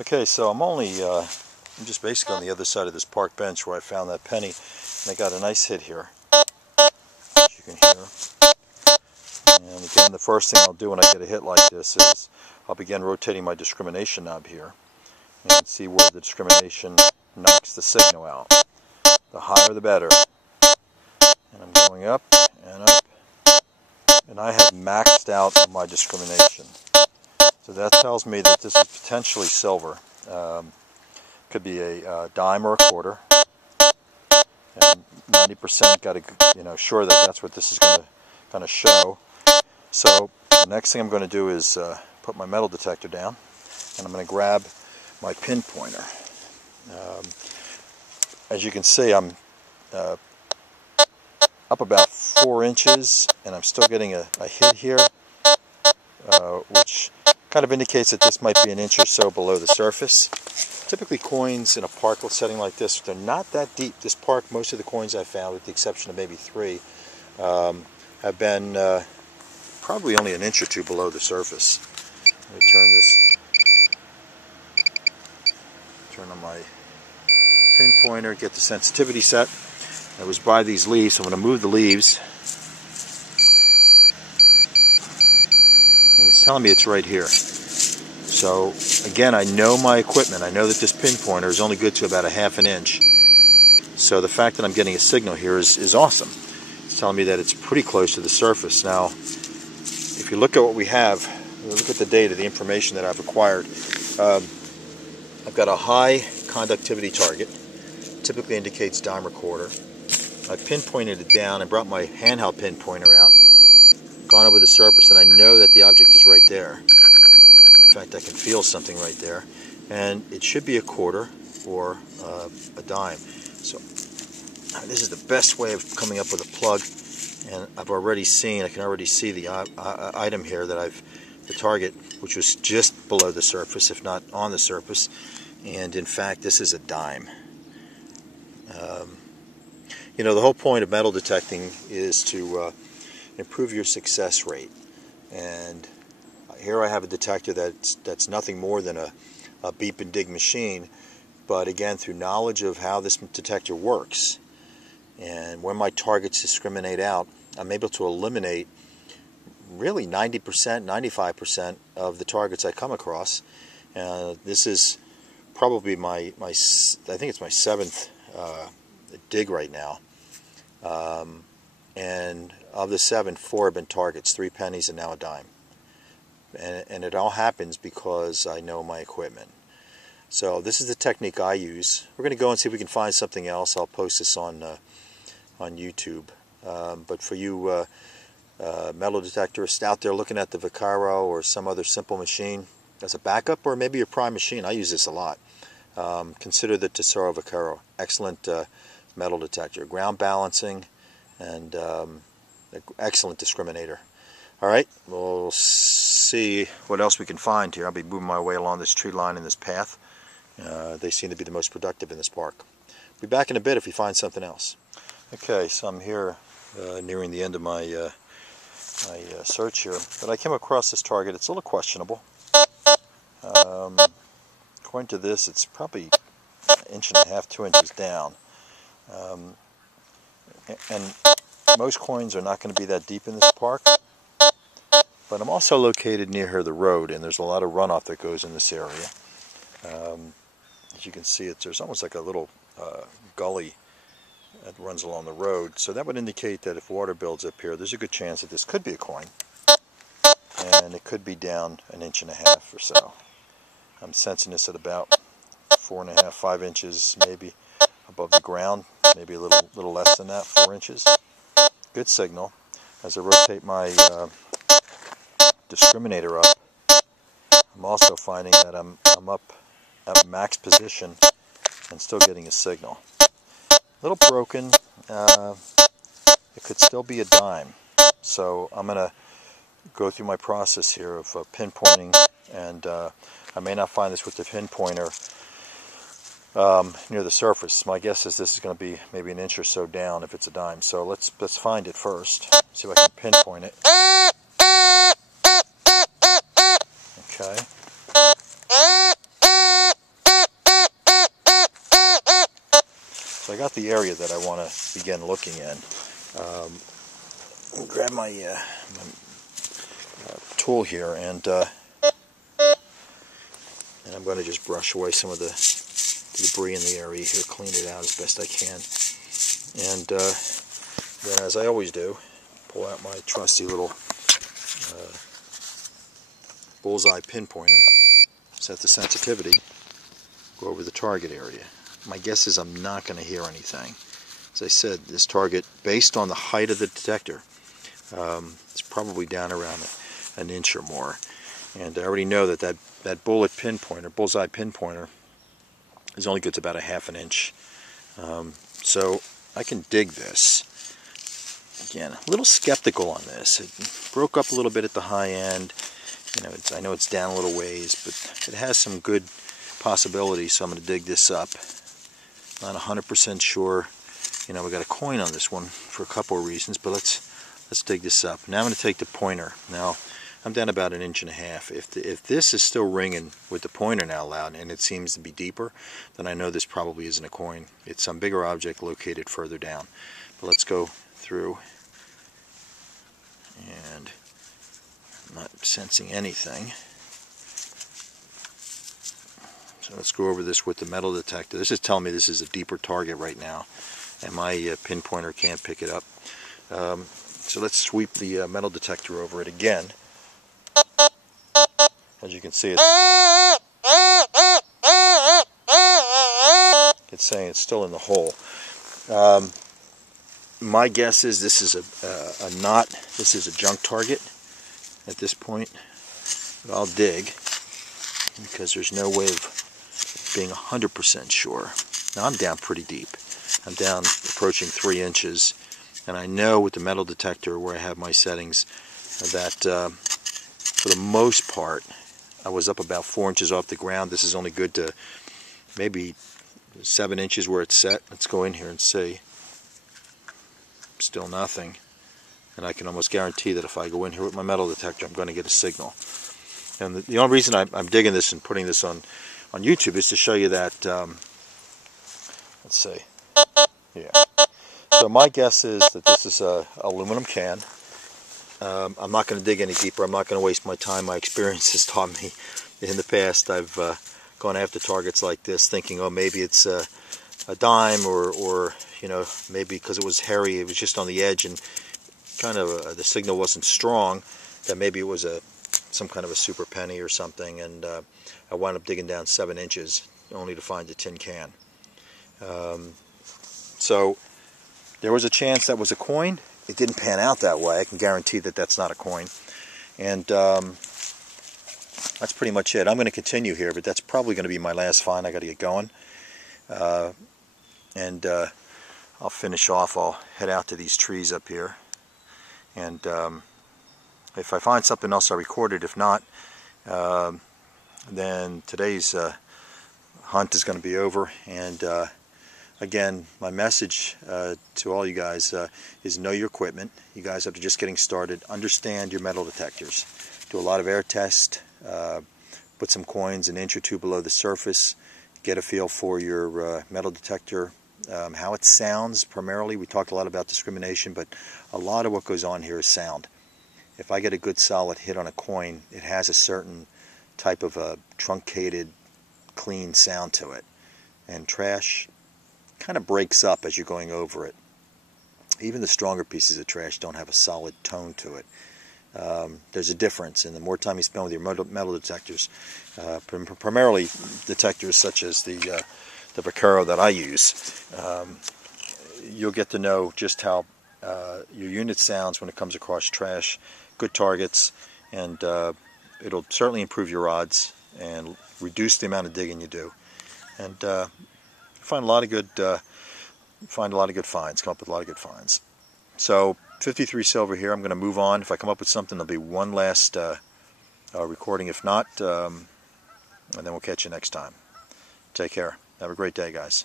Okay, so I'm just basically on the other side of this park bench where I found that penny, and I got a nice hit here, as you can hear. And again, the first thing I'll do when I get a hit like this is I'll begin rotating my discrimination knob here and see where the discrimination knocks the signal out. The higher the better. And I'm going up, and I have maxed out on my discrimination. So that tells me that this is potentially silver. Could be a dime or a quarter. And 90% got to, sure that that's what this is going to show. So the next thing I'm going to do is put my metal detector down, and I'm going to grab my pinpointer. As you can see, I'm up about 4 inches, and I'm still getting a hit here, which kind of indicates that this might be an inch or so below the surface. Typically coins in a park setting like this, they're not that deep. This park, most of the coins I've found, with the exception of maybe 3, have been probably only an inch or 2 below the surface. Let me turn on my pinpointer, get the sensitivity set. I was by these leaves, so I'm going to move the leaves. And it's telling me it's right here. So again, I know my equipment. I know that this pinpointer is only good to about 1/2 inch. So the fact that I'm getting a signal here is awesome. It's telling me that it's pretty close to the surface. Now, if you look at what we have, look at the data, the information that I've acquired. I've got a high conductivity target. Typically indicates dime or quarter. I pinpointed it down and brought my handheld pinpointer out, gone over the surface, and I know that the object is right there. In fact, I can feel something right there, and it should be a quarter or a dime. So this is the best way of coming up with a plug, and I can already see the item here that the target, which was just below the surface, if not on the surface, and in fact this is a dime. The whole point of metal detecting is to improve your success rate, and here I have a detector that's nothing more than a beep and dig machine, but again, through knowledge of how this detector works and when my targets discriminate out, I'm able to eliminate really 90%, 95% of the targets I come across. This is probably I think it's my 7th dig right now, and of the 7, 4 have been targets, 3 pennies and now a dime. And it all happens because I know my equipment. So this is the technique I use. We're going to go and see if we can find something else. I'll post this on YouTube. But for you metal detectorists out there looking at the Vaquero or some other simple machine as a backup, or maybe your prime machine, I use this a lot. Consider the Tesoro Vaquero. Excellent metal detector. Ground balancing and excellent discriminator. Alright, we'll see what else we can find here. I'll be moving my way along this tree line in this path. They seem to be the most productive in this park. Be back in a bit if we find something else. Okay, so I'm here nearing the end of my search here, but I came across this target. It's a little questionable. According to this, it's probably 1.5 inches, 2 inches down. And most coins are not going to be that deep in this park. But I'm also located near the road, and there's a lot of runoff that goes in this area. As you can see, there's almost like a little gully that runs along the road. So that would indicate that if water builds up here, there's a good chance that this could be a coin. And it could be down 1.5 inches or so. I'm sensing this at about 4.5, 5 inches maybe above the ground. Maybe a little less than that, 4 inches. Good signal. As I rotate my discriminator up, I'm also finding that I'm up at max position and still getting a signal. A little broken. It could still be a dime. So I'm going to go through my process here of pinpointing, and I may not find this with the pinpointer near the surface. My guess is this is going to be maybe 1 inch or so down if it's a dime. So let's find it first. See if I can pinpoint it. Okay. I got the area that I want to begin looking in. Grab my, tool here, and I'm going to just brush away some of the debris in the area here, clean it out as best I can. And then, as I always do, pull out my trusty little bullseye pinpointer, set the sensitivity, go over the target area. My guess is I'm not going to hear anything. As I said, this target, based on the height of the detector, is probably down around an inch or more. And I already know that bullet pinpointer, bullseye pinpointer, is only good to about a half an inch. So I can dig this. Again, a little skeptical on this. It broke up a little bit at the high end. I know it's down a little ways, but it has some good possibilities, so I'm going to dig this up. Not 100% sure. We got a coin on this one for a couple of reasons, but let's dig this up. Now I'm going to take the pointer. Now I'm down about 1.5 inches. If this is still ringing with the pointer now loud, and it seems to be deeper, then I know this probably isn't a coin. It's some bigger object located further down. But let's go through, and I'm not sensing anything. So let's go over this with the metal detector. This is telling me this is a deeper target right now, and my pinpointer can't pick it up. So let's sweep the metal detector over it again. As you can see, it's saying it's still in the hole. My guess is this is this is a junk target at this point. But I'll dig, because there's no way of being 100% sure. Now I'm down pretty deep. I'm down approaching 3 inches, and I know with the metal detector where I have my settings that for the most part I was up about 4 inches off the ground. This is only good to maybe 7 inches where it's set. Let's go in here and see. Still nothing. And I can almost guarantee that if I go in here with my metal detector, I'm going to get a signal. And the only reason I'm digging this and putting this on YouTube is to show you that, let's see, yeah. So my guess is that this is a aluminum can. I'm not going to dig any deeper. I'm not going to waste my time. My experience has taught me in the past. I've gone after targets like this thinking, oh, maybe it's a dime, or maybe because it was hairy, it was just on the edge, and kind of the signal wasn't strong, that maybe it was some kind of a super penny or something, and I wound up digging down 7 inches only to find a tin can. So there was a chance that was a coin. It didn't pan out that way. I can guarantee that that's not a coin. And that's pretty much it. I'm going to continue here, but that's probably going to be my last find. I got to get going. And I'll finish off. I'll head out to these trees up here. And if I find something else, I'll record it. If not, then today's hunt is going to be over. And again, my message to all you guys is know your equipment. You guys, after just getting started, understand your metal detectors. Do a lot of air tests. Put some coins an inch or two below the surface. Get a feel for your metal detector, how it sounds primarily. We talked a lot about discrimination, but a lot of what goes on here is sound. If I get a good solid hit on a coin, it has a certain type of a truncated, clean sound to it. And trash kind of breaks up as you're going over it. Even the stronger pieces of trash don't have a solid tone to it. There's a difference, and the more time you spend with your metal detectors, primarily detectors such as the Vaquero that I use, you'll get to know just how your unit sounds when it comes across trash, good targets, and it'll certainly improve your odds and reduce the amount of digging you do. And find a lot of good finds. Come up with a lot of good finds. So 53Silver here. I'm going to move on. If I come up with something, there'll be one last recording. If not, and then we'll catch you next time. Take care. Have a great day, guys.